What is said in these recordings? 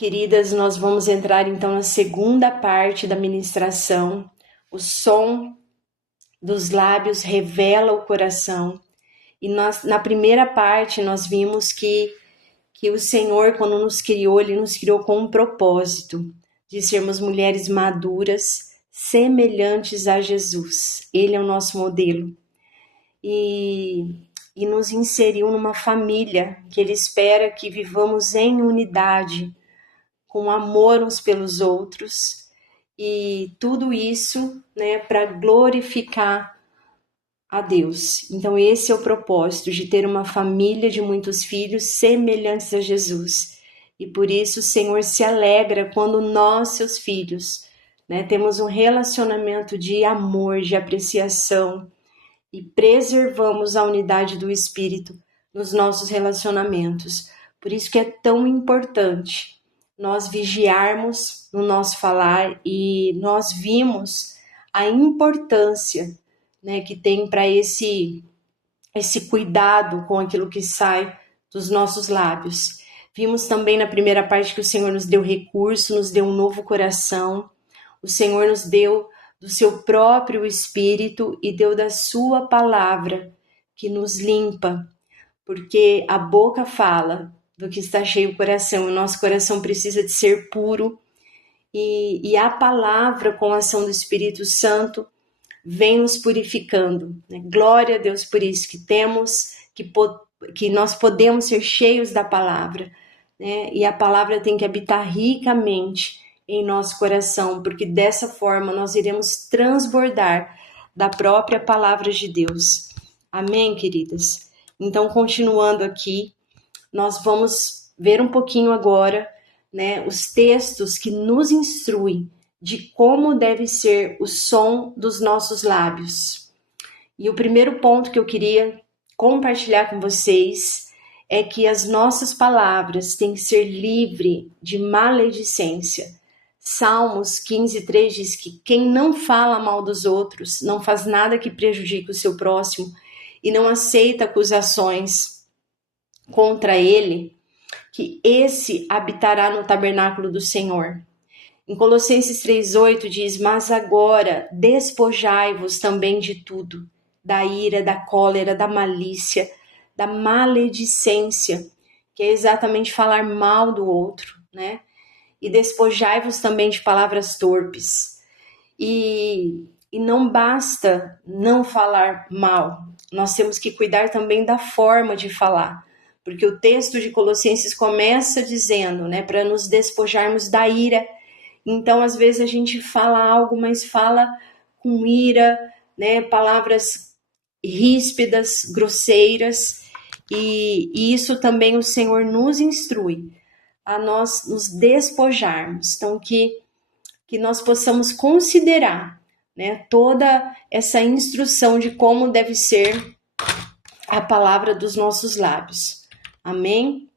Queridas, nós vamos entrar então na segunda parte da ministração. O som dos lábios revela o coração. E na primeira parte nós vimos que o Senhor, quando nos criou, Ele nos criou com um propósito de sermos mulheres maduras, semelhantes a Jesus. Ele é o nosso modelo. E nos inseriu numa família que Ele espera que vivamos em unidade, com amor uns pelos outros, e tudo isso, para glorificar a Deus. Então esse é o propósito, de ter uma família de muitos filhos semelhantes a Jesus. E por isso o Senhor se alegra quando nós, seus filhos, temos um relacionamento de amor, de apreciação, e preservamos a unidade do Espírito nos nossos relacionamentos. Por isso que é tão importante nós vigiarmos no nosso falar, e nós vimos a importância, que tem para esse cuidado com aquilo que sai dos nossos lábios. Vimos também na primeira parte que o Senhor nos deu recurso, nos deu um novo coração, o Senhor nos deu do seu próprio Espírito e deu da sua palavra, que nos limpa, porque a boca fala do que está cheio o coração. O nosso coração precisa de ser puro, e a palavra, com a ação do Espírito Santo, vem nos purificando. Glória a Deus por isso, que temos, que nós podemos ser cheios da palavra, e a palavra tem que habitar ricamente em nosso coração, porque dessa forma nós iremos transbordar da própria palavra de Deus. Amém, queridas? Então, continuando aqui, nós vamos ver um pouquinho agora, os textos que nos instruem de como deve ser o som dos nossos lábios. E o primeiro ponto que eu queria compartilhar com vocês é que as nossas palavras têm que ser livres de maledicência. Salmos 15:3 diz que quem não fala mal dos outros, não faz nada que prejudique o seu próximo e não aceita acusações contra ele, que esse habitará no tabernáculo do Senhor. Em Colossenses 3:8 diz: mas agora despojai-vos também de tudo, da ira, da cólera, da malícia, da maledicência, que é exatamente falar mal do outro, E despojai-vos também de palavras torpes. E não basta não falar mal, nós temos que cuidar também da forma de falar, porque o texto de Colossenses começa dizendo, para nos despojarmos da ira. Então, às vezes a gente fala algo, mas fala com ira, palavras ríspidas, grosseiras, e isso também o Senhor nos instrui a nós nos despojarmos. Então, que nós possamos considerar, toda essa instrução de como deve ser a palavra dos nossos lábios. Amém?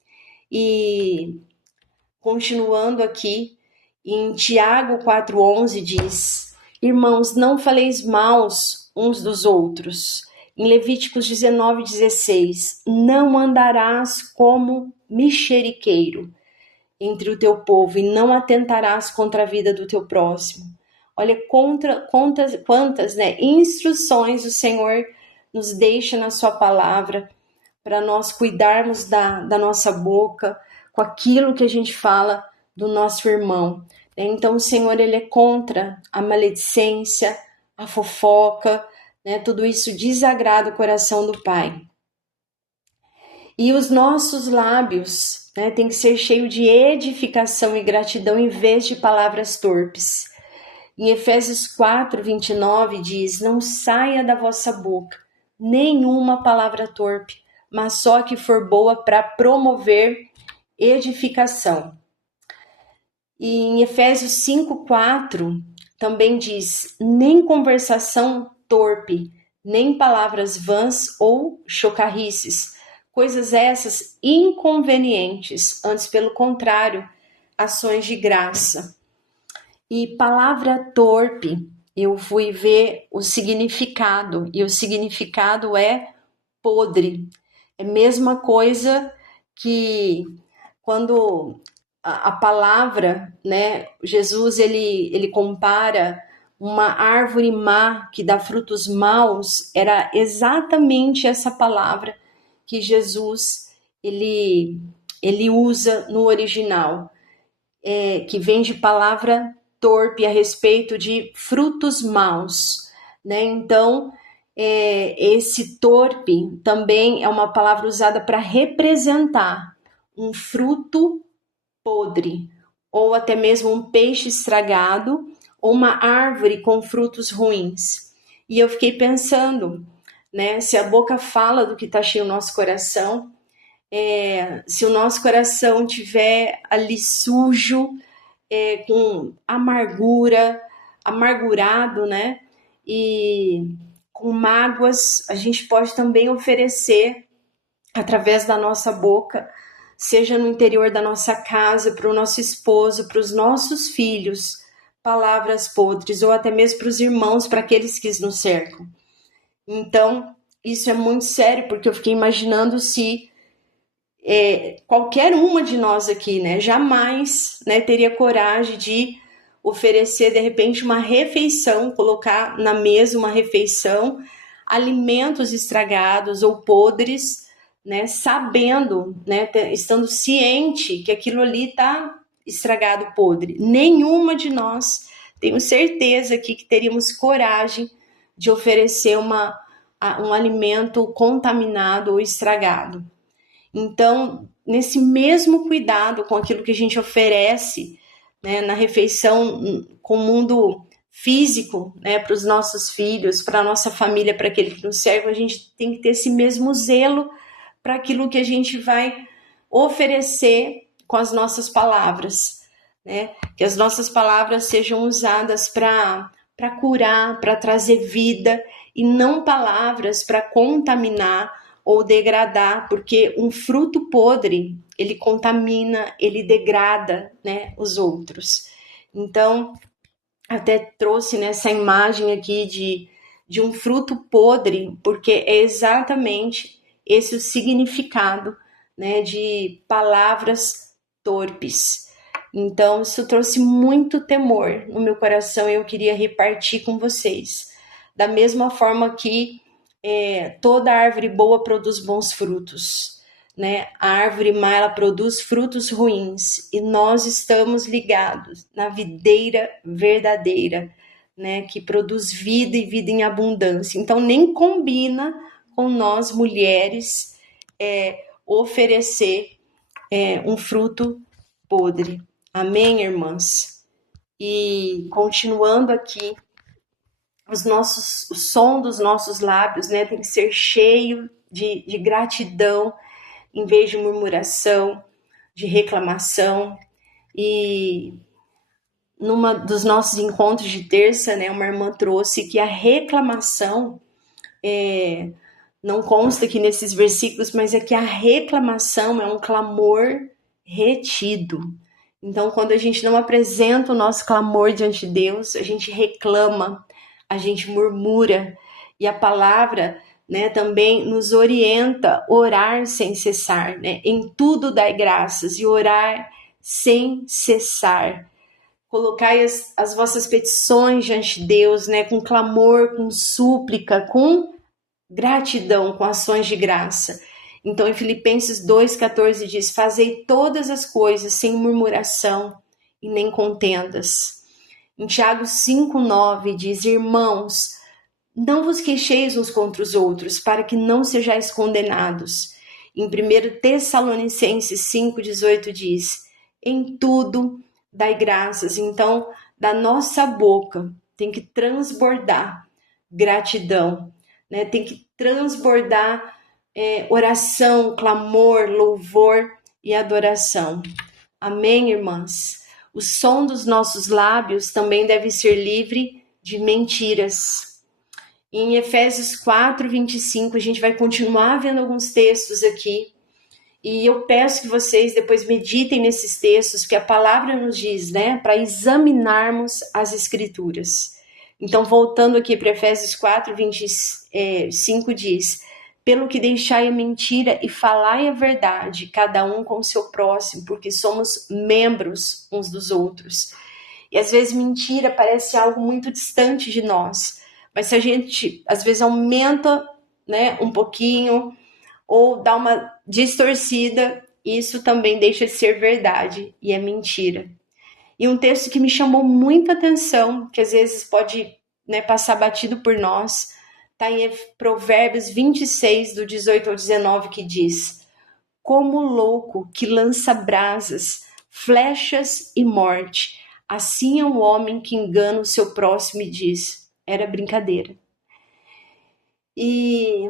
E continuando aqui, em Tiago 4:11 diz: irmãos, não faleis maus uns dos outros. Em Levíticos 19:16, não andarás como mexeriqueiro entre o teu povo, e não atentarás contra a vida do teu próximo. Olha quantas instruções o Senhor nos deixa na sua palavra, para nós cuidarmos da nossa boca, com aquilo que a gente fala do nosso irmão. Então o Senhor, Ele é contra a maledicência, a fofoca, tudo isso desagrada o coração do Pai. E os nossos lábios, tem que ser cheio de edificação e gratidão em vez de palavras torpes. Em Efésios 4:29 diz: não saia da vossa boca nenhuma palavra torpe, mas só que for boa para promover edificação. E em Efésios 5:4 também diz: nem conversação torpe, nem palavras vãs ou chocarrices, coisas essas inconvenientes, antes pelo contrário, ações de graça. E palavra torpe, eu fui ver o significado, e o significado é podre. É a mesma coisa que quando a palavra, né? Jesus ele compara uma árvore má que dá frutos maus, era exatamente essa palavra que Jesus ele usa no original, que vem de palavra torpe a respeito de frutos maus, né? Então, esse torpe também é uma palavra usada para representar um fruto podre, ou até mesmo um peixe estragado, ou uma árvore com frutos ruins. E eu fiquei pensando, né? Se a boca fala do que está cheio no nosso coração, se o nosso coração tiver ali sujo, com amargura, amargurado, né? E com mágoas, a gente pode também oferecer através da nossa boca, seja no interior da nossa casa, para o nosso esposo, para os nossos filhos, palavras podres, ou até mesmo para os irmãos, para aqueles que nos cercam. Então, isso é muito sério, porque eu fiquei imaginando se qualquer uma de nós aqui, né, jamais, né, teria coragem de oferecer, de repente, uma refeição, colocar na mesa uma refeição, alimentos estragados ou podres, né, sabendo, né, estando ciente que aquilo ali está estragado, podre. Nenhuma de nós, tenho certeza aqui que teríamos coragem de oferecer um alimento contaminado ou estragado. Então, nesse mesmo cuidado com aquilo que a gente oferece, né, na refeição com o mundo físico, né, para os nossos filhos, para a nossa família, para aquele que nos serve, a gente tem que ter esse mesmo zelo para aquilo que a gente vai oferecer com as nossas palavras, né? Que as nossas palavras sejam usadas para curar, para trazer vida, e não palavras para contaminar ou degradar, porque um fruto podre, ele contamina, ele degrada, né, os outros. Então, até trouxe nessa imagem aqui de um fruto podre, porque é exatamente esse o significado, né, de palavras torpes. Então, isso trouxe muito temor no meu coração e eu queria repartir com vocês. Da mesma forma que toda árvore boa produz bons frutos, né? A árvore má, ela produz frutos ruins, e nós estamos ligados na videira verdadeira, né? Que produz vida e vida em abundância. Então, nem combina com nós, mulheres, oferecer um fruto podre. Amém, irmãs? E continuando aqui, o som dos nossos lábios, né, tem que ser cheio de gratidão, em vez de murmuração, de reclamação. E numa dos nossos encontros de terça, né, uma irmã trouxe que a reclamação, não consta aqui nesses versículos, mas é que a reclamação é um clamor retido. Então, quando a gente não apresenta o nosso clamor diante de Deus, a gente reclama, a gente murmura, e a palavra, né, também nos orienta a orar sem cessar, né? Em tudo dai graças e orar sem cessar. Colocai as vossas petições diante de Deus, né, com clamor, com súplica, com gratidão, com ações de graça. Então, em Filipenses 2,14 diz: fazei todas as coisas sem murmuração e nem contendas. Em Tiago 5,9 diz: irmãos, não vos queixeis uns contra os outros, para que não sejais condenados. Em 1 Tessalonicenses 5,18 diz: em tudo dai graças. Então, da nossa boca tem que transbordar gratidão, né? Tem que transbordar oração, clamor, louvor e adoração. Amém, irmãs? O som dos nossos lábios também deve ser livre de mentiras. Em Efésios 4:25, a gente vai continuar vendo alguns textos aqui, e eu peço que vocês depois meditem nesses textos, que a palavra nos diz, né, para examinarmos as escrituras. Então, voltando aqui para Efésios 4:25 diz: pelo que deixai a mentira e falai a verdade, cada um com o seu próximo, porque somos membros uns dos outros. E às vezes mentira parece algo muito distante de nós, mas se a gente às vezes aumenta, né, um pouquinho ou dá uma distorcida, isso também deixa de ser verdade e é mentira. E um texto que me chamou muita atenção, que às vezes pode, né, passar batido por nós, está em Provérbios 26, do 18 ao 19, que diz: como louco que lança brasas, flechas e morte, assim é um homem que engana o seu próximo e diz: era brincadeira. E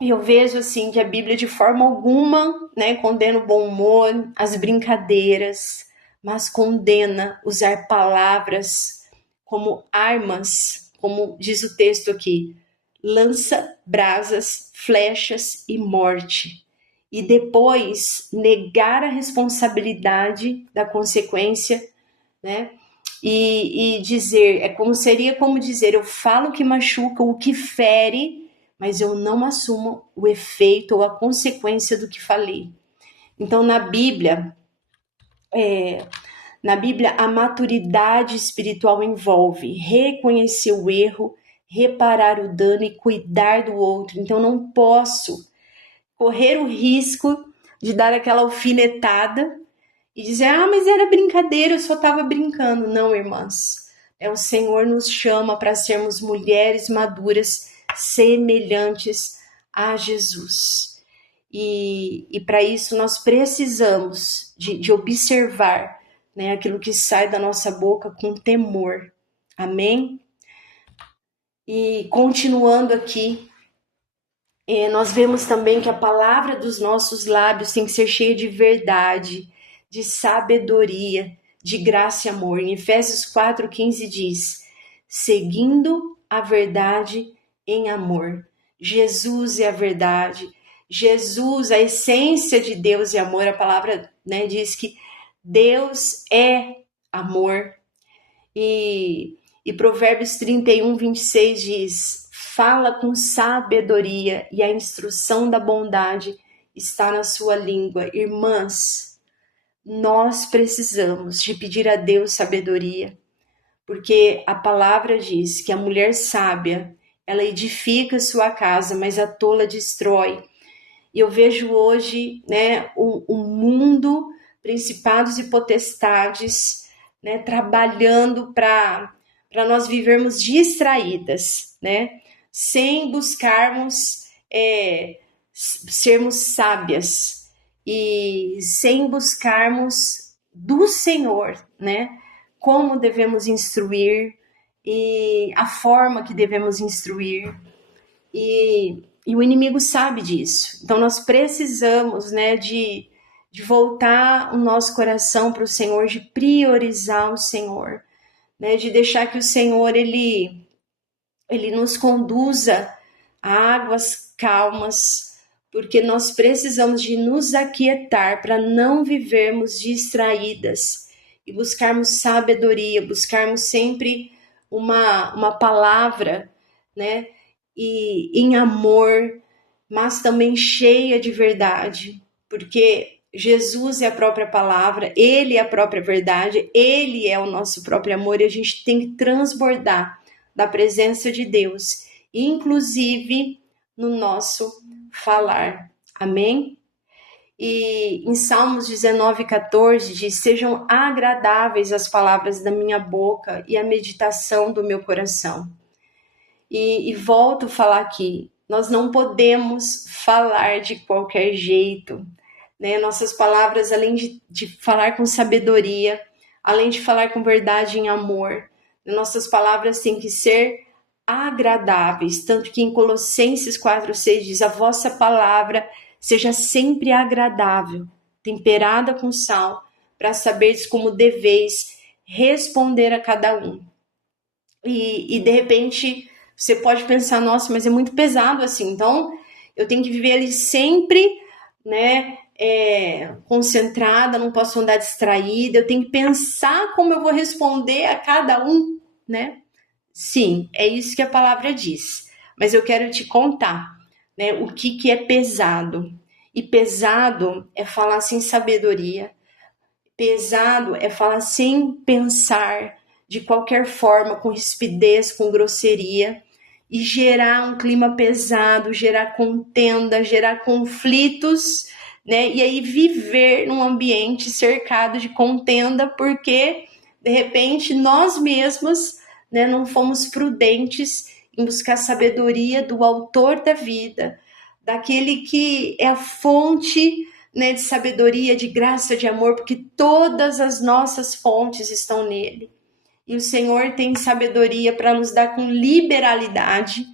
eu vejo assim que a Bíblia de forma alguma, né, condena o bom humor, as brincadeiras, mas condena usar palavras como armas, como diz o texto aqui, lança brasas, flechas e morte. E depois negar a responsabilidade da consequência, né? E dizer, seria como dizer, eu falo que machuca, o que fere, mas eu não assumo o efeito ou a consequência do que falei. Então, na Bíblia, a maturidade espiritual envolve reconhecer o erro, reparar o dano e cuidar do outro. Então, não posso correr o risco de dar aquela alfinetada e dizer, mas era brincadeira, eu só estava brincando. Não, irmãs. O Senhor nos chama para sermos mulheres maduras, semelhantes a Jesus. E para isso nós precisamos de observar, né, aquilo que sai da nossa boca com temor. Amém? E continuando aqui, nós vemos também que a palavra dos nossos lábios tem que ser cheia de verdade, de sabedoria, de graça e amor. Em Efésios 4,15 diz, seguindo a verdade em amor. Jesus é a verdade. Jesus, a essência de Deus é amor. A palavra, né, diz que Deus é amor. E Provérbios 31:26 diz, fala com sabedoria e a instrução da bondade está na sua língua. Irmãs, nós precisamos de pedir a Deus sabedoria, porque a palavra diz que a mulher sábia, ela edifica sua casa, mas a tola destrói. E eu vejo hoje, né, o mundo, principados e potestades, né, trabalhando para nós vivermos distraídas, né, sem buscarmos sermos sábias e sem buscarmos do Senhor, né, como devemos instruir e a forma que devemos instruir. E o inimigo sabe disso. Então nós precisamos, né, de voltar o nosso coração para o Senhor, de priorizar o Senhor, né, de deixar que o Senhor ele nos conduza a águas calmas, porque nós precisamos de nos aquietar para não vivermos distraídas e buscarmos sabedoria, buscarmos sempre uma palavra, né, e em amor, mas também cheia de verdade, porque Jesus é a própria palavra, Ele é a própria verdade, Ele é o nosso próprio amor e a gente tem que transbordar da presença de Deus, inclusive no nosso falar. Amém? E em Salmos 19:14 diz, sejam agradáveis as palavras da minha boca e a meditação do meu coração. E volto a falar aqui, nós não podemos falar de qualquer jeito, né? Nossas palavras, além de falar com sabedoria, além de falar com verdade em amor, nossas palavras têm que ser agradáveis, tanto que em Colossenses 4:6 diz, a vossa palavra seja sempre agradável, temperada com sal, para saberes como deveis responder a cada um. E de repente você pode pensar, nossa, mas é muito pesado assim, então eu tenho que viver ali sempre, né, concentrada, não posso andar distraída, eu tenho que pensar como eu vou responder a cada um, né? Sim, é isso que a palavra diz, mas eu quero te contar, né, o que é pesado. E pesado é falar sem sabedoria, pesado é falar sem pensar, de qualquer forma, com rispidez, com grosseria, e gerar um clima pesado, gerar contenda, gerar conflitos, né? E aí viver num ambiente cercado de contenda, porque de repente nós mesmos, né, não fomos prudentes em buscar sabedoria do autor da vida, daquele que é a fonte, né, de sabedoria, de graça, de amor, porque todas as nossas fontes estão nele. E o Senhor tem sabedoria para nos dar com liberalidade,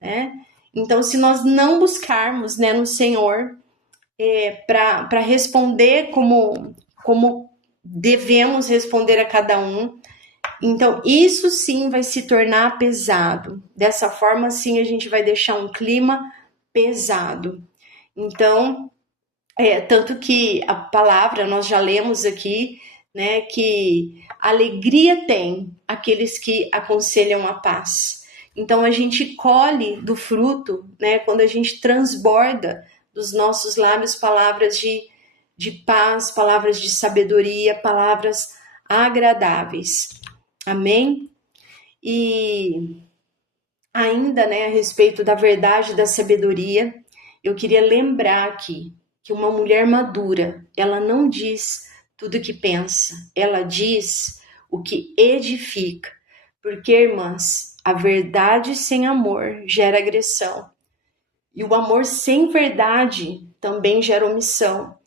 né? Então, se nós não buscarmos, né, no Senhor, para responder como devemos responder a cada um, então isso sim vai se tornar pesado. Dessa forma, sim, a gente vai deixar um clima pesado. Então, tanto que a palavra, nós já lemos aqui, né, que alegria tem aqueles que aconselham a paz. Então a gente colhe do fruto, né, quando a gente transborda dos nossos lábios palavras de paz, palavras de sabedoria, palavras agradáveis. Amém? E ainda, né, a respeito da verdade e da sabedoria, eu queria lembrar aqui que uma mulher madura, ela não diz tudo o que pensa, ela diz o que edifica. Porque, irmãs, a verdade sem amor gera agressão. E o amor sem verdade também gera omissão.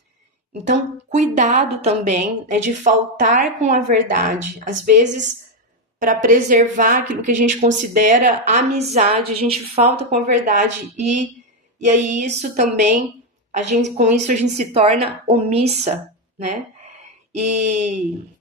Então, cuidado também de faltar com a verdade. Às vezes, para preservar aquilo que a gente considera amizade, a gente falta com a verdade e aí isso também com isso a gente se torna omissa, né? E,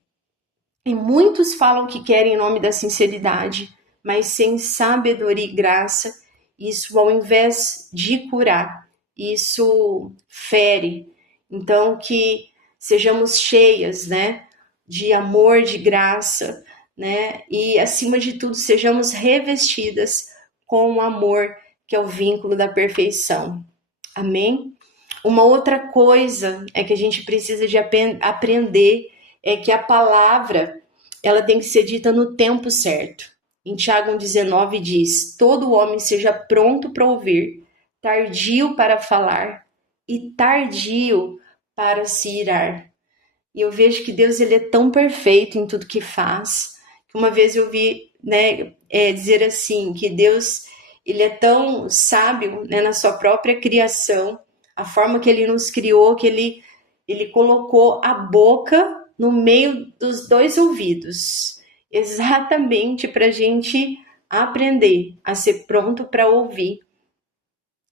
e muitos falam que querem em nome da sinceridade, mas sem sabedoria e graça, isso ao invés de curar, isso fere. Então que sejamos cheias, né, de amor, de graça, né? E acima de tudo sejamos revestidas com o amor, que é o vínculo da perfeição. Amém? Uma outra coisa é que a gente precisa de aprender é que a palavra ela tem que ser dita no tempo certo. Em Tiago 1,19 diz: todo homem seja pronto para ouvir, tardio para falar e tardio para se irar. E eu vejo que Deus ele é tão perfeito em tudo que faz, que uma vez eu vi, né, dizer assim, que Deus ele é tão sábio, né, na sua própria criação, a forma que ele nos criou, que ele colocou a boca no meio dos dois ouvidos, exatamente para a gente aprender a ser pronto para ouvir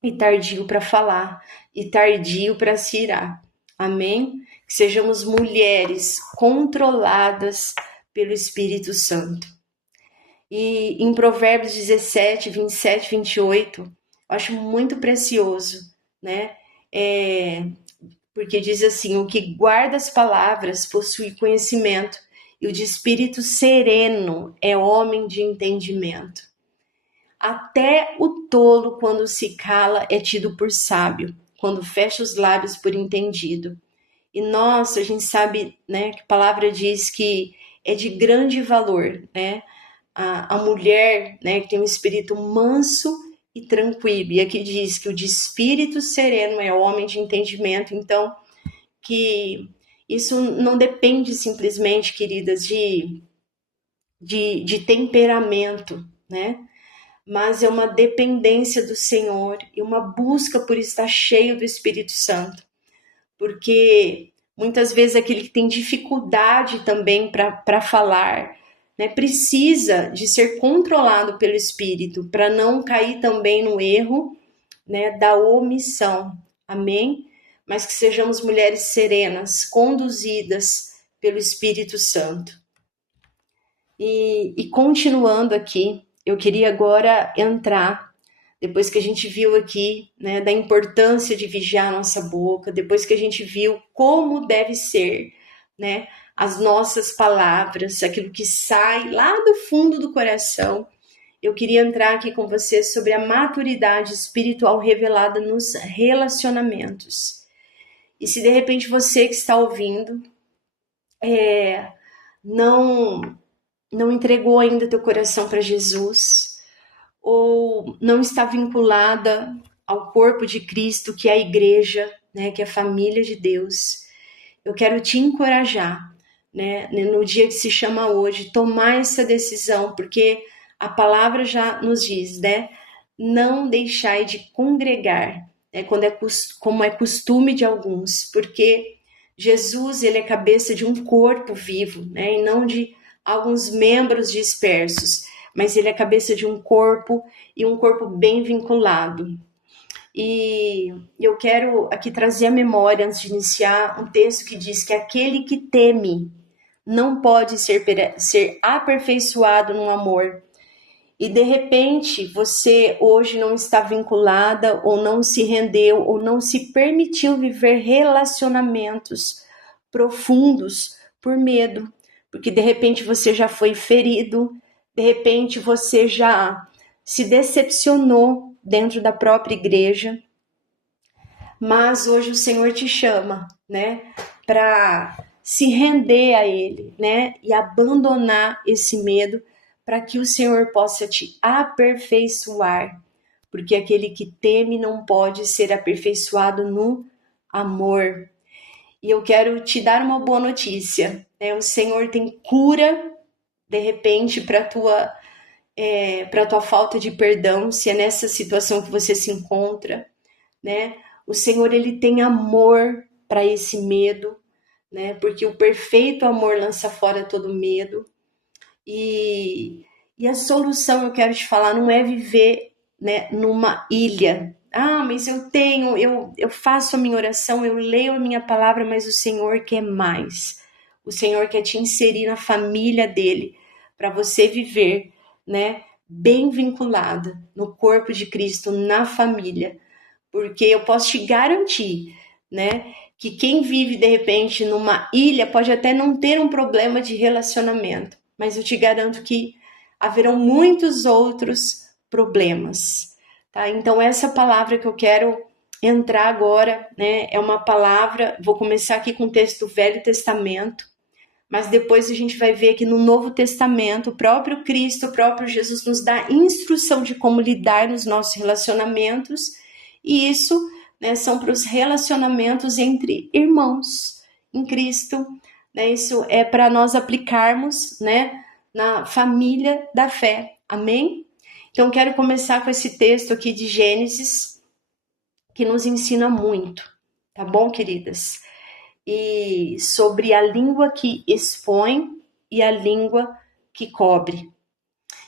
e tardio para falar e tardio para se irar. Amém? Que sejamos mulheres controladas pelo Espírito Santo. E em Provérbios 17, 27, 28, eu acho muito precioso, né? Porque diz assim: o que guarda as palavras possui conhecimento, e o de espírito sereno é homem de entendimento. Até o tolo, quando se cala, é tido por sábio, quando fecha os lábios por entendido. E nossa, a gente sabe, né, que a palavra diz que é de grande valor, né, a mulher, né, que tem um espírito manso e tranquilo. E aqui diz que o de espírito sereno é homem de entendimento. Então, que isso não depende simplesmente, queridas, de temperamento, né? Mas é uma dependência do Senhor e uma busca por estar cheio do Espírito Santo. Porque muitas vezes aquele que tem dificuldade também para falar, né, precisa de ser controlado pelo Espírito para não cair também no erro, né, da omissão. Amém? Mas que sejamos mulheres serenas, conduzidas pelo Espírito Santo. E continuando aqui, eu queria agora entrar, depois que a gente viu aqui, né, da importância de vigiar a nossa boca, depois que a gente viu como deve ser, né, as nossas palavras, aquilo que sai lá do fundo do coração, eu queria entrar aqui com você sobre a maturidade espiritual revelada nos relacionamentos. E se de repente você que está ouvindo não entregou ainda teu coração para Jesus, ou não está vinculada ao corpo de Cristo, que é a igreja, né, que é a família de Deus, eu quero te encorajar, né, no dia que se chama hoje, tomar essa decisão, porque a palavra já nos diz, né, não deixai de congregar, né, como é costume de alguns, porque Jesus, ele é cabeça de um corpo vivo, né, e não de alguns membros dispersos, mas ele é cabeça de um corpo e um corpo bem vinculado. E eu quero aqui trazer à memória, antes de iniciar, um texto que diz que aquele que teme não pode ser aperfeiçoado no amor. E de repente você hoje não está vinculada, ou não se rendeu, ou não se permitiu viver relacionamentos profundos por medo, porque de repente você já foi ferido, de repente você já se decepcionou dentro da própria igreja, mas hoje o Senhor te chama, né, para se render a Ele, né, e abandonar esse medo, para que o Senhor possa te aperfeiçoar, porque aquele que teme não pode ser aperfeiçoado no amor. E eu quero te dar uma boa notícia, né? O Senhor tem cura, de repente, para tua falta de perdão, se é nessa situação que você se encontra, né? O Senhor, ele tem amor para esse medo, né? Porque o perfeito amor lança fora todo medo. E a solução, eu quero te falar, não é viver, né, numa ilha. Ah, mas eu faço a minha oração, eu leio a minha palavra, mas o Senhor quer mais. O Senhor quer te inserir na família dele, para você viver, né, bem vinculada no corpo de Cristo, na família. Porque eu posso te garantir, né, que quem vive de repente numa ilha pode até não ter um problema de relacionamento, mas eu te garanto que haverão muitos outros problemas, tá? Então essa palavra que eu quero entrar agora, né, é uma palavra, vou começar aqui com o texto do Velho Testamento, mas depois a gente vai ver que no Novo Testamento, o próprio Cristo, o próprio Jesus nos dá instrução de como lidar nos nossos relacionamentos, e isso, né, são para os relacionamentos entre irmãos em Cristo, né, isso é para nós aplicarmos, né, na família da fé, amém? Então quero começar com esse texto aqui de Gênesis, que nos ensina muito, tá bom, queridas? E sobre a língua que expõe e a língua que cobre.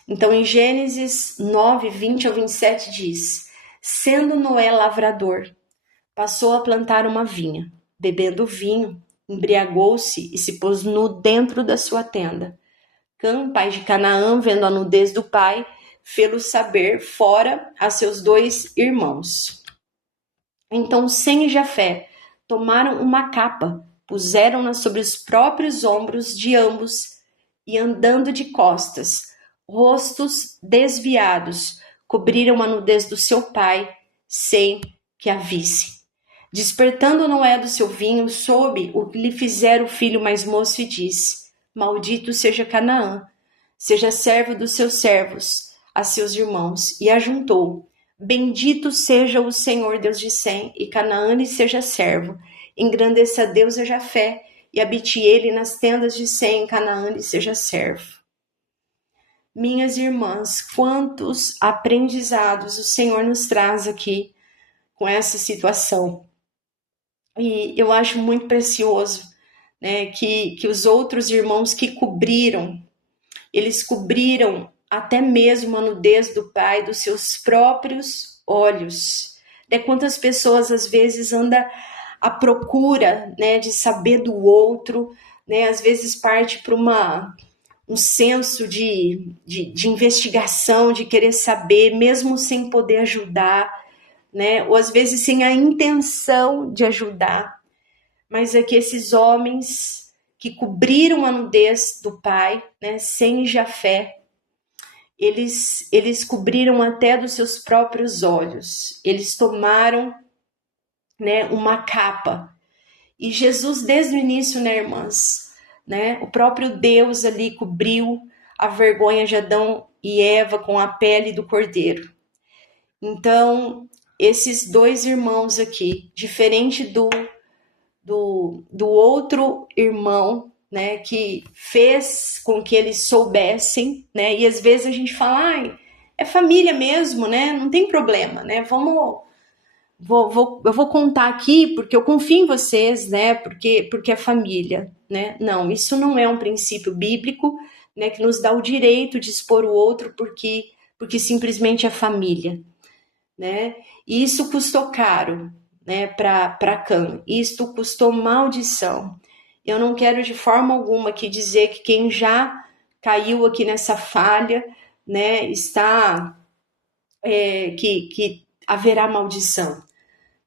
Então, em Gênesis 9, 20 ao 27 diz: sendo Noé lavrador, passou a plantar uma vinha, bebendo vinho, embriagou-se e se pôs nu dentro da sua tenda. Cã, pai de Canaã, vendo a nudez do pai, fê-lo saber fora a seus 2 irmãos. Então Sem e Jafé tomaram uma capa, puseram-na sobre os próprios ombros de ambos e, andando de costas, rostos desviados, cobriram a nudez do seu pai, sem que a visse. Despertando Noé do seu vinho, soube o que lhe fizera o filho mais moço e disse: maldito seja Canaã, seja servo dos seus servos, a seus irmãos. E ajuntou: bendito seja o Senhor Deus de Sem, e Canaã lhe seja servo. Engrandeça Deus a Jafé, e habite ele nas tendas de Sem, Canaã lhe seja servo. Minhas irmãs, quantos aprendizados o Senhor nos traz aqui com essa situação. E eu acho muito precioso, né, que os outros irmãos que cobriram, eles cobriram até mesmo a nudez do pai dos seus próprios olhos. Quantas pessoas às vezes andam à procura, né, de saber do outro, né, às vezes parte para um senso de investigação, de querer saber, mesmo sem poder ajudar, né, ou às vezes sem a intenção de ajudar. Mas é que esses homens que cobriram a nudez do pai, né, Sem e Jafé, eles cobriram até dos seus próprios olhos. Eles tomaram, né, uma capa. E Jesus, desde o início, né, irmãs, né, o próprio Deus ali cobriu a vergonha de Adão e Eva com a pele do cordeiro. Então, esses dois irmãos aqui, diferente do outro irmão, né, que fez com que eles soubessem, né, e às vezes a gente fala, é família mesmo, né, não tem problema, né, eu vou contar aqui porque eu confio em vocês, né, porque é família, né, não, isso não é um princípio bíblico, né, que nos dá o direito de expor o outro porque simplesmente é família, né, e isso custou caro, né, para Cã. Isto custou maldição. Eu não quero de forma alguma aqui dizer que quem já caiu aqui nessa falha, né, está que haverá maldição.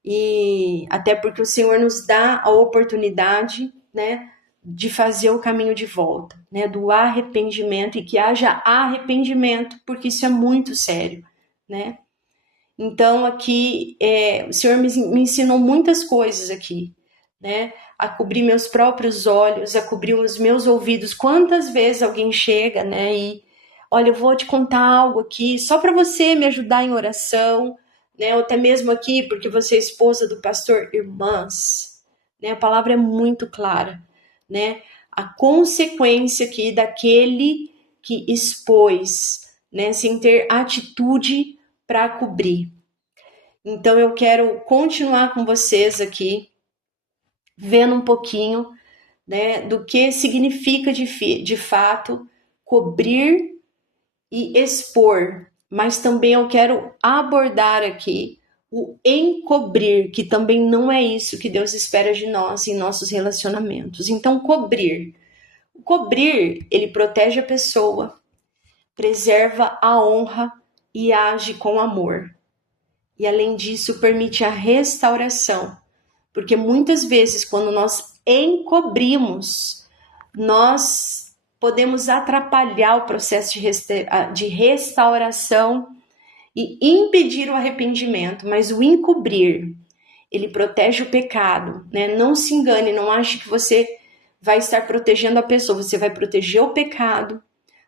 E até porque o Senhor nos dá a oportunidade, né, de fazer o caminho de volta, né, do arrependimento, e que haja arrependimento, porque isso é muito sério, né? Então, aqui, o Senhor me ensinou muitas coisas aqui, né? A cobrir meus próprios olhos, a cobrir os meus ouvidos. Quantas vezes alguém chega, né? E, olha, eu vou te contar algo aqui, só para você me ajudar em oração, né? Ou até mesmo aqui, porque você é esposa do pastor. Irmãs, né? A palavra é muito clara, né? A consequência aqui daquele que expôs, né? Sem ter atitude para cobrir. Então eu quero continuar com vocês aqui, vendo um pouquinho, né, do que significa de fato cobrir e expor, mas também eu quero abordar aqui o encobrir, que também não é isso que Deus espera de nós em nossos relacionamentos. Então, cobrir. O cobrir, ele protege a pessoa, preserva a honra e age com amor. E além disso, permite a restauração. Porque muitas vezes, quando nós encobrimos, nós podemos atrapalhar o processo de restauração e impedir o arrependimento. Mas o encobrir, ele protege o pecado, né? Não se engane, não ache que você vai estar protegendo a pessoa. Você vai proteger o pecado,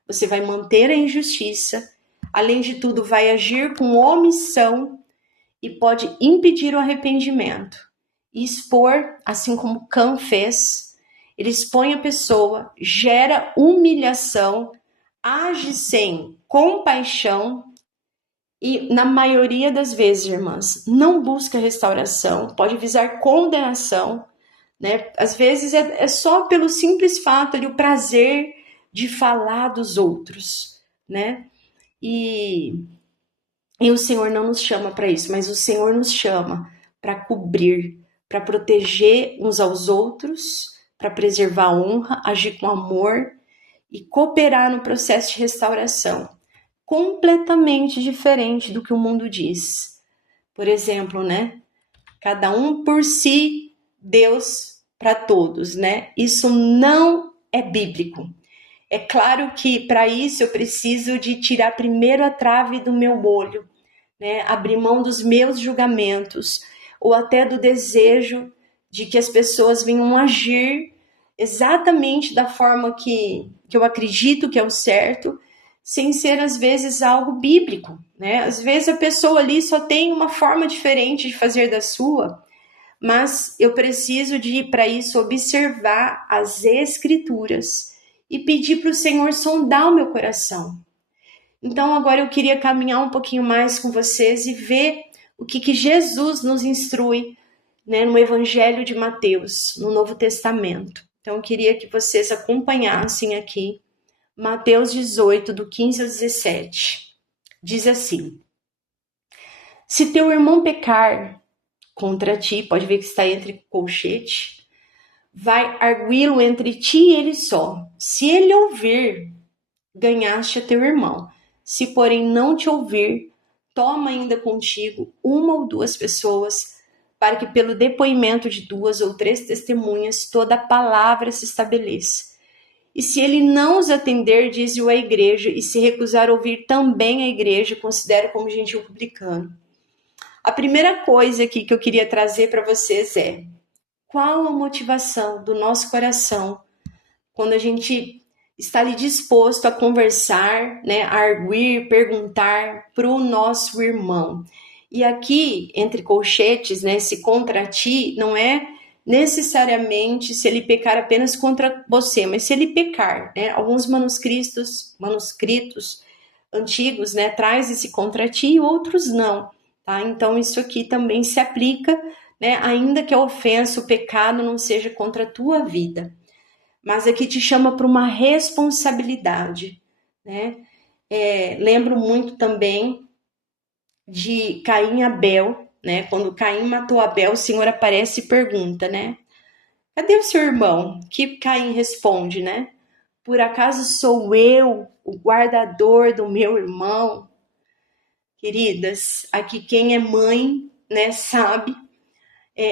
você vai manter a injustiça, além de tudo, vai agir com omissão e pode impedir o arrependimento. E expor, assim como Cã fez, ele expõe a pessoa, gera humilhação, age sem compaixão e, na maioria das vezes, irmãs, não busca restauração, pode visar condenação, né? Às vezes é só pelo simples fato, o prazer de falar dos outros, né? E o Senhor não nos chama para isso, mas o Senhor nos chama para cobrir, para proteger uns aos outros, para preservar a honra, agir com amor e cooperar no processo de restauração. Completamente diferente do que o mundo diz. Por exemplo, né? Cada um por si, Deus para todos, né? Isso não é bíblico. É claro que para isso eu preciso de tirar primeiro a trave do meu olho, né? Abrir mão dos meus julgamentos, ou até do desejo de que as pessoas venham agir exatamente da forma que eu acredito que é o certo, sem ser às vezes algo bíblico, né? Às vezes a pessoa ali só tem uma forma diferente de fazer da sua, mas eu preciso de, para isso, observar as escrituras e pedir para o Senhor sondar o meu coração. Então agora eu queria caminhar um pouquinho mais com vocês e ver o que Jesus nos instrui, né, no Evangelho de Mateus, no Novo Testamento. Então eu queria que vocês acompanhassem aqui Mateus 18, do 15 ao 17. Diz assim: se teu irmão pecar contra ti, pode ver que está entre colchete, vai arguí-lo entre ti e ele só. Se ele ouvir, ganhaste a teu irmão. Se, porém, não te ouvir, toma ainda contigo uma ou duas pessoas, para que pelo depoimento de duas ou três testemunhas toda a palavra se estabeleça. E se ele não os atender, diz-o à igreja, e se recusar a ouvir também a igreja, considere como gentil publicano. A primeira coisa aqui que eu queria trazer para vocês é: qual a motivação do nosso coração quando a gente está ali disposto a conversar, né, a arguir, perguntar para o nosso irmão? E aqui, entre colchetes, né, esse contra ti não é necessariamente se ele pecar apenas contra você, mas se ele pecar, né? Alguns manuscritos antigos, né, traz esse contra ti e outros não, tá? Então isso aqui também se aplica, né, ainda que a ofensa, o pecado não seja contra a tua vida, mas aqui te chama para uma responsabilidade, né? Lembro muito também de Caim e Abel, né? Quando Caim matou Abel, o Senhor aparece e pergunta, né? Cadê o seu irmão? Que Caim responde, né? Por acaso sou eu o guardador do meu irmão? Queridas, aqui quem é mãe, né, sabe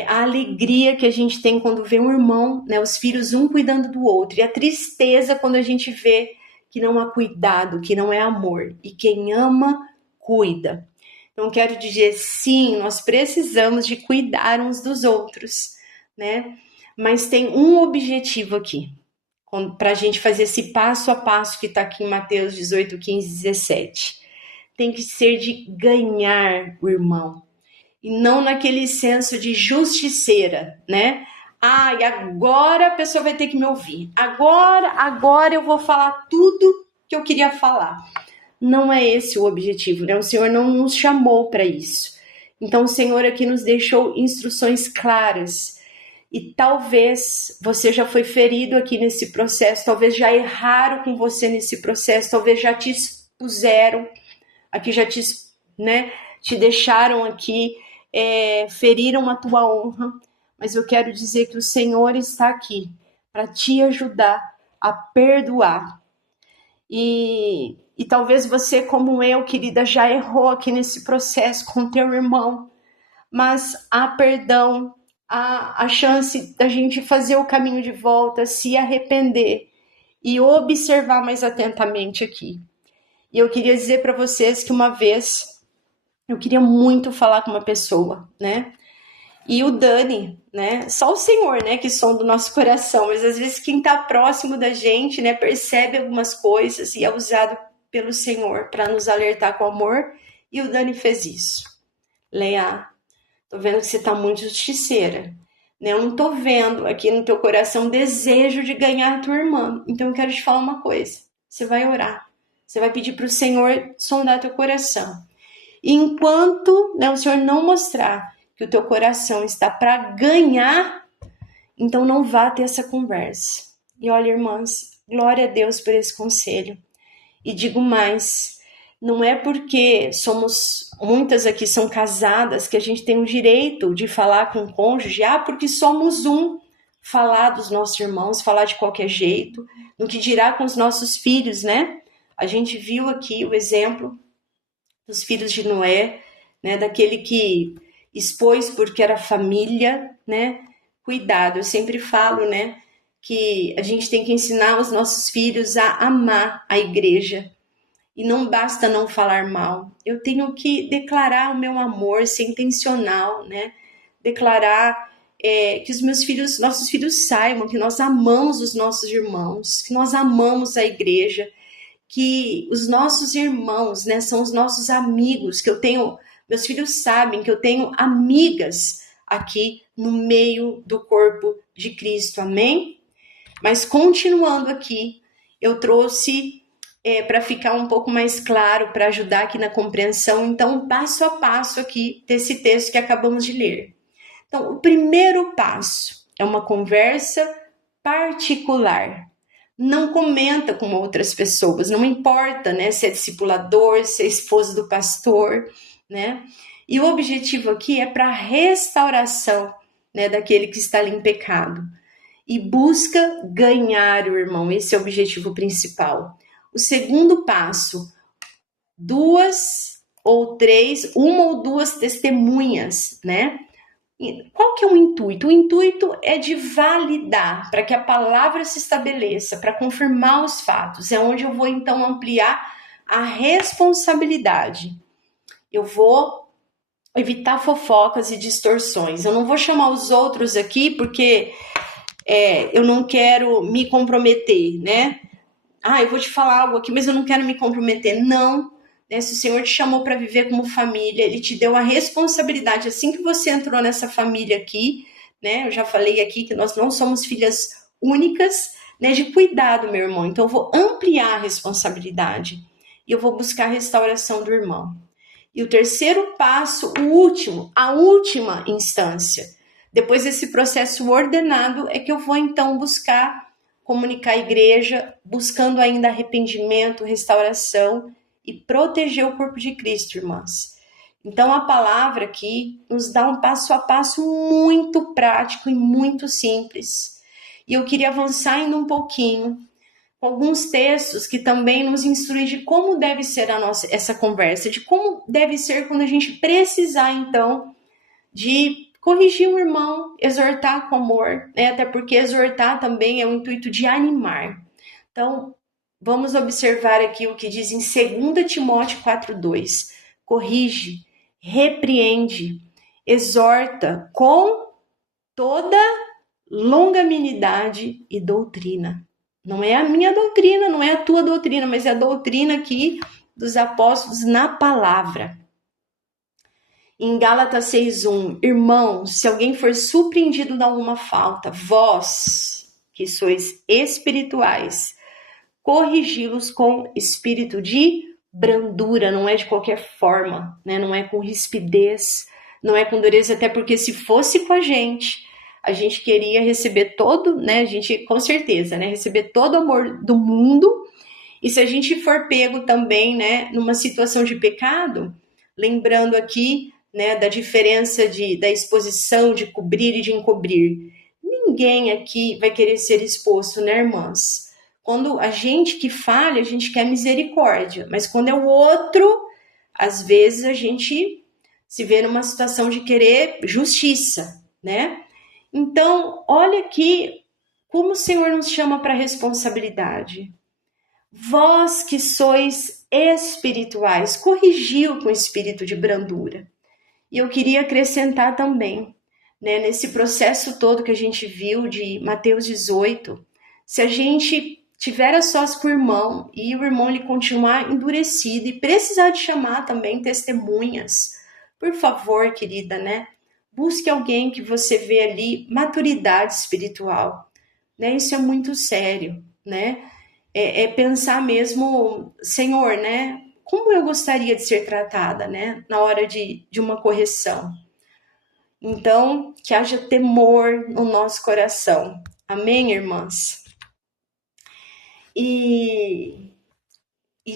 a alegria que a gente tem quando vê um irmão, né, os filhos um cuidando do outro, e a tristeza quando a gente vê que não há cuidado, que não é amor. E quem ama, cuida. Então, quero dizer, sim, nós precisamos de cuidar uns dos outros, né? Mas tem um objetivo aqui, para a gente fazer esse passo a passo que está aqui em Mateus 18, 15, 17. Tem que ser de ganhar o irmão, e não naquele senso de justiceira, né? E agora a pessoa vai ter que me ouvir. Agora eu vou falar tudo que eu queria falar. Não é esse o objetivo, né? O Senhor não nos chamou para isso. Então o Senhor aqui nos deixou instruções claras. E talvez você já foi ferido aqui nesse processo, talvez já erraram com você nesse processo, talvez já te expuseram, aqui já te deixaram aqui, feriram a tua honra, mas eu quero dizer que o Senhor está aqui para te ajudar a perdoar. E talvez você, como eu, querida, já errou aqui nesse processo com teu irmão, mas há perdão, há a chance da gente fazer o caminho de volta, se arrepender e observar mais atentamente aqui. E eu queria dizer para vocês que uma vez eu queria muito falar com uma pessoa, né? E o Dani, né? Só o Senhor, né? Que sonda o nosso coração. Mas às vezes quem tá próximo da gente, né? Percebe algumas coisas e é usado pelo Senhor para nos alertar com amor. E o Dani fez isso. Leia, tô vendo que você tá muito justiceira, né? Eu não tô vendo aqui no teu coração desejo de ganhar a tua irmã. Então eu quero te falar uma coisa. Você vai orar. Você vai pedir para o Senhor sondar teu coração. E enquanto, né, o Senhor não mostrar que o teu coração está para ganhar, então não vá ter essa conversa. E olha, irmãs, glória a Deus por esse conselho. E digo mais, não é porque muitas aqui são casadas, que a gente tem o direito de falar com o cônjuge, porque somos falar dos nossos irmãos, falar de qualquer jeito, no que dirá com os nossos filhos, né? A gente viu aqui o exemplo dos filhos de Noé, né, daquele que expôs porque era família, né? Cuidado, eu sempre falo, né, que a gente tem que ensinar os nossos filhos a amar a igreja. E não basta não falar mal. Eu tenho que declarar o meu amor, ser intencional, né? Declarar que os nossos filhos saibam que nós amamos os nossos irmãos, que nós amamos a igreja, que os nossos irmãos, né, são os nossos amigos, que eu tenho, meus filhos sabem que eu tenho amigas aqui no meio do corpo de Cristo, amém? Mas continuando aqui, eu trouxe para ficar um pouco mais claro, para ajudar aqui na compreensão, então, passo a passo aqui desse texto que acabamos de ler. Então, o primeiro passo é uma conversa particular. Não comenta com outras pessoas, não importa, né, se é discipulador, se é esposa do pastor, né? E o objetivo aqui é para restauração, né, daquele que está ali em pecado. E busca ganhar o irmão, esse é o objetivo principal. O segundo passo, uma ou duas testemunhas, né? Qual que é o intuito? O intuito é de validar, para que a palavra se estabeleça, para confirmar os fatos. É onde eu vou, então, ampliar a responsabilidade. Eu vou evitar fofocas e distorções. Eu não vou chamar os outros aqui, porque eu não quero me comprometer, né? Eu vou te falar algo aqui, mas eu não quero me comprometer. Não. Né? Se o Senhor te chamou para viver como família, Ele te deu a responsabilidade. Assim que você entrou nessa família aqui, né? Eu já falei aqui que nós não somos filhas únicas, né? De cuidar do meu irmão. Então, eu vou ampliar a responsabilidade. E eu vou buscar a restauração do irmão. E o terceiro passo, o último, a última instância, depois desse processo ordenado, é que eu vou então buscar comunicar a igreja, buscando ainda arrependimento, restauração e proteger o corpo de Cristo, irmãs. Então a palavra aqui nos dá um passo a passo muito prático e muito simples. E eu queria avançar ainda um pouquinho com alguns textos que também nos instruem de como deve ser essa conversa, de como deve ser quando a gente precisar, então, de corrigir o irmão, exortar com amor, né? Até porque exortar também é o intuito de animar. Então, vamos observar aqui o que diz em 2 Timóteo 4:2. Corrige, repreende, exorta com toda longanimidade e doutrina. Não é a minha doutrina, não é a tua doutrina, mas é a doutrina aqui dos apóstolos na palavra. Em Gálatas 6:1, irmãos, se alguém for surpreendido de alguma falta, vós, que sois espirituais, corrigi-los com espírito de brandura, não é de qualquer forma, né? Não é com rispidez, não é com dureza, até porque se fosse com a gente queria receber todo, né? A gente, com certeza, né? Receber todo o amor do mundo. E se a gente for pego também, né? Numa situação de pecado, lembrando aqui, né? Da diferença da exposição, de cobrir e de encobrir. Ninguém aqui vai querer ser exposto, né, irmãs? Quando a gente que falha, a gente quer misericórdia. Mas quando é o outro, às vezes a gente se vê numa situação de querer justiça, né? Então, olha aqui como o Senhor nos chama para a responsabilidade. Vós que sois espirituais, corrigiu com espírito de brandura. E eu queria acrescentar também, né, nesse processo todo que a gente viu de Mateus 18, se a gente tiver a sós com o irmão e o irmão ele continuar endurecido e precisar de chamar também testemunhas, por favor, querida, né? Busque alguém que você vê ali maturidade espiritual, né? Isso é muito sério, né? É pensar mesmo, Senhor, né? Como eu gostaria de ser tratada, né? Na hora de uma correção. Então, que haja temor no nosso coração. Amém, irmãs? E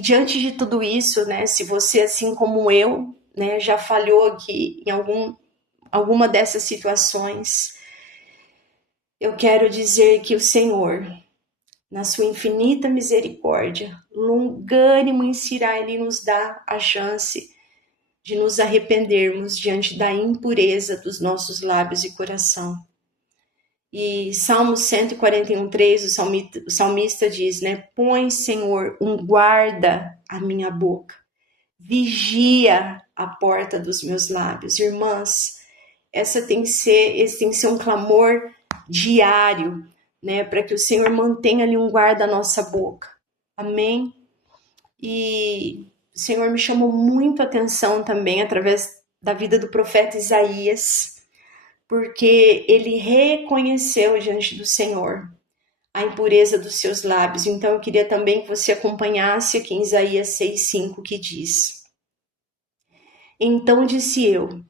diante de tudo isso, né? Se você, assim como eu, né? Já falhou aqui em alguma dessas situações, eu quero dizer que o Senhor, na sua infinita misericórdia, longânimo em si, Ele nos dá a chance de nos arrependermos diante da impureza dos nossos lábios e coração. E Salmo 141:3, o salmista diz, né? Põe, Senhor, um guarda à minha boca, vigia a porta dos meus lábios. Irmãs, esse tem que ser um clamor diário, né? Para que o Senhor mantenha ali um guarda à nossa boca. Amém? E o Senhor me chamou muito a atenção também através da vida do profeta Isaías, porque ele reconheceu diante do Senhor a impureza dos seus lábios. Então eu queria também que você acompanhasse aqui em Isaías 6:5, que diz: Então disse eu,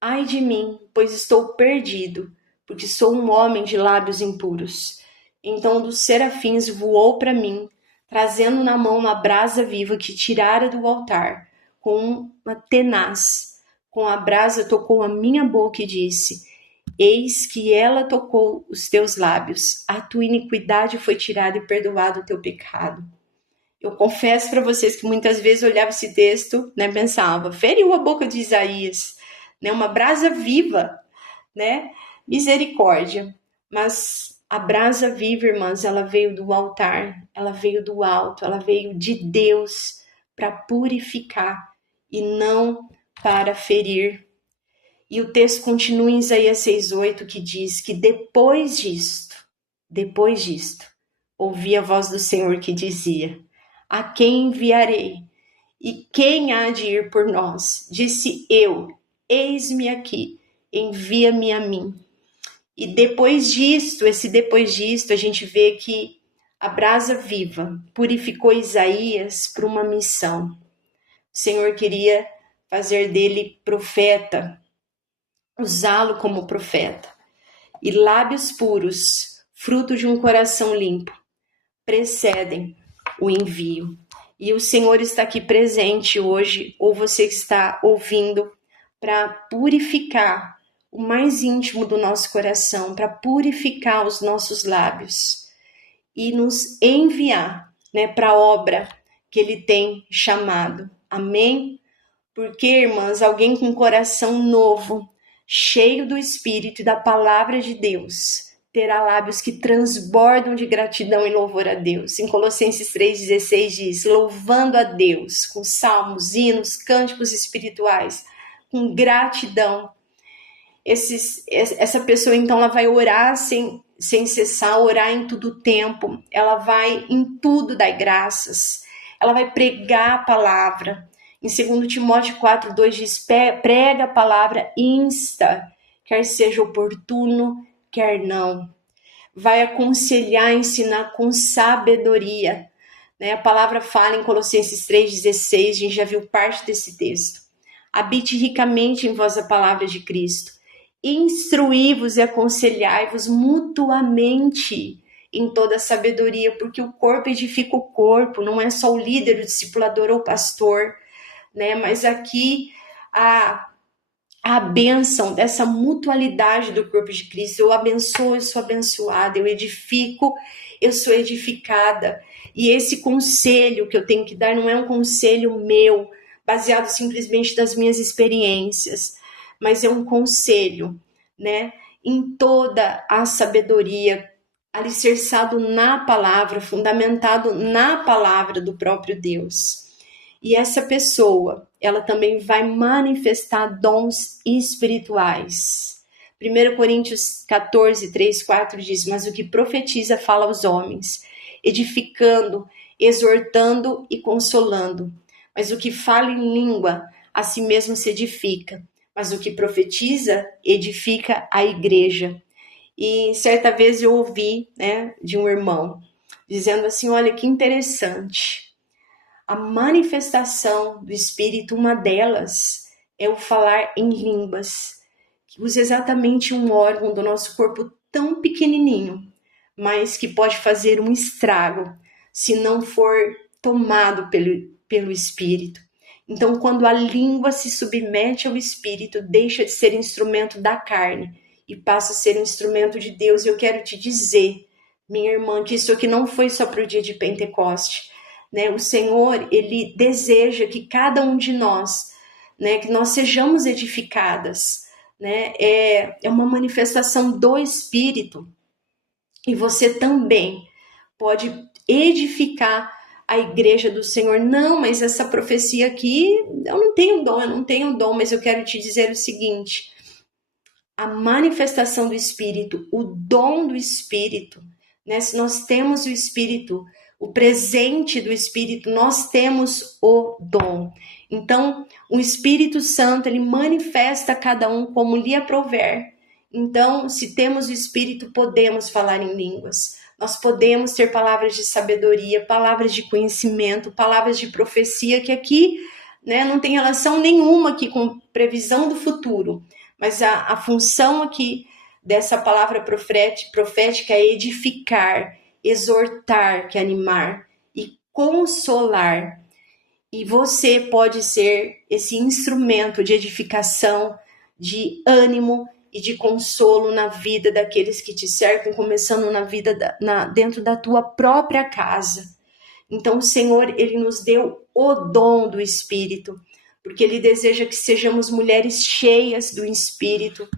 ai de mim, pois estou perdido, porque sou um homem de lábios impuros. Então um dos serafins voou para mim, trazendo na mão uma brasa viva que tirara do altar, com uma tenaz. Com a brasa tocou a minha boca e disse: Eis que ela tocou os teus lábios, a tua iniquidade foi tirada e perdoado o teu pecado. Eu confesso para vocês que muitas vezes eu olhava esse texto, né, pensava, feriu a boca de Isaías, né, uma brasa viva, né? Misericórdia. Mas a brasa viva, irmãs, ela veio do altar, ela veio do alto, ela veio de Deus para purificar e não para ferir. E o texto continua em Isaías 6,8, que diz que depois disto, ouvi a voz do Senhor que dizia: a quem enviarei? E quem há de ir por nós? Disse eu: eis-me aqui, envia-me a mim. E depois disto, a gente vê que a brasa viva purificou Isaías para uma missão. O Senhor queria fazer dele profeta, usá-lo como profeta. E lábios puros, fruto de um coração limpo, precedem o envio. E o Senhor está aqui presente hoje, ou você que está ouvindo, para purificar o mais íntimo do nosso coração, para purificar os nossos lábios e nos enviar, né, para a obra que Ele tem chamado. Amém? Porque, irmãs, alguém com coração novo, cheio do Espírito e da palavra de Deus, terá lábios que transbordam de gratidão e louvor a Deus. Em Colossenses 3,16 diz: louvando a Deus com salmos, hinos, cânticos espirituais, com gratidão. Essa pessoa, então, ela vai orar sem cessar, orar em todo o tempo, ela vai em tudo dar graças, ela vai pregar a palavra. Em 2 Timóteo 4,2 diz: prega a palavra, insta, quer seja oportuno, quer não. Vai aconselhar, ensinar com sabedoria. Né? A palavra fala em Colossenses 3,16, a gente já viu parte desse texto. Habite ricamente em vós a palavra de Cristo. Instruí-vos e aconselhai-vos mutuamente em toda sabedoria, porque o corpo edifica o corpo, não é só o líder, o discipulador ou o pastor, né? Mas aqui a bênção dessa mutualidade do corpo de Cristo. Eu abençoo, eu sou abençoada, eu edifico, eu sou edificada. E esse conselho que eu tenho que dar não é um conselho meu, baseado simplesmente nas minhas experiências, mas é um conselho, né, em toda a sabedoria, alicerçado na palavra, fundamentado na palavra do próprio Deus. E essa pessoa, ela também vai manifestar dons espirituais. 1 Coríntios 14, 3, 4 diz: mas o que profetiza fala aos homens, edificando, exortando e consolando. Mas o que fala em língua, a si mesmo se edifica. Mas o que profetiza, edifica a igreja. E certa vez eu ouvi, né, de um irmão, dizendo assim: olha que interessante, a manifestação do Espírito, uma delas é o falar em línguas, que usa exatamente um órgão do nosso corpo tão pequenininho, mas que pode fazer um estrago se não for tomado pelo Espírito. Então, quando a língua se submete ao Espírito, deixa de ser instrumento da carne e passa a ser instrumento de Deus. E eu quero te dizer, minha irmã, que isso aqui não foi só para o dia de Pentecoste, né? O Senhor, Ele deseja que cada um de nós, né, que nós sejamos edificadas, né? É uma manifestação do Espírito. E você também pode edificar a igreja do Senhor. Não, mas essa profecia aqui, eu não tenho dom, mas eu quero te dizer o seguinte: a manifestação do Espírito, o dom do Espírito, né? Se nós temos o Espírito, o presente do Espírito, nós temos o dom. Então, o Espírito Santo, ele manifesta a cada um como lhe aprouver. Então, se temos o Espírito, podemos falar em línguas. Nós podemos ter palavras de sabedoria, palavras de conhecimento, palavras de profecia, que aqui, né, não tem relação nenhuma aqui com previsão do futuro. Mas a função aqui dessa palavra profética é edificar, exortar, que é animar, e consolar. E você pode ser esse instrumento de edificação, de ânimo e de consolo na vida daqueles que te cercam, começando na vida dentro da tua própria casa. Então o Senhor, Ele nos deu o dom do Espírito, porque Ele deseja que sejamos mulheres cheias do Espírito.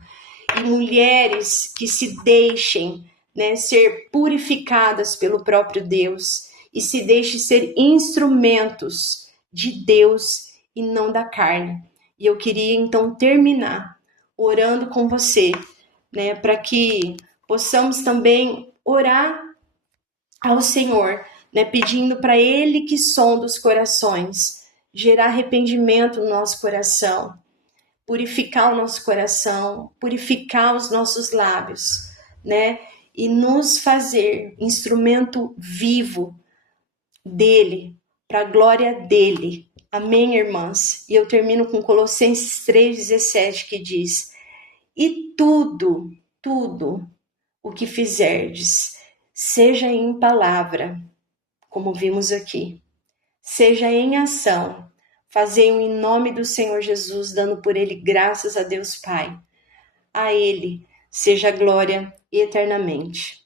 e mulheres que se deixem, né, ser purificadas pelo próprio Deus e se deixem ser instrumentos de Deus e não da carne. E eu queria então terminar orando com você, né, para que possamos também orar ao Senhor, né, pedindo para Ele que sonda os corações, gerar arrependimento no nosso coração, purificar o nosso coração, purificar os nossos lábios, né, e nos fazer instrumento vivo dele, para a glória dele. Amém, irmãs? E eu termino com Colossenses 3,17, que diz: e tudo o que fizerdes, seja em palavra, como vimos aqui, seja em ação, fazei-o em nome do Senhor Jesus, dando por ele graças a Deus Pai. A ele seja glória eternamente.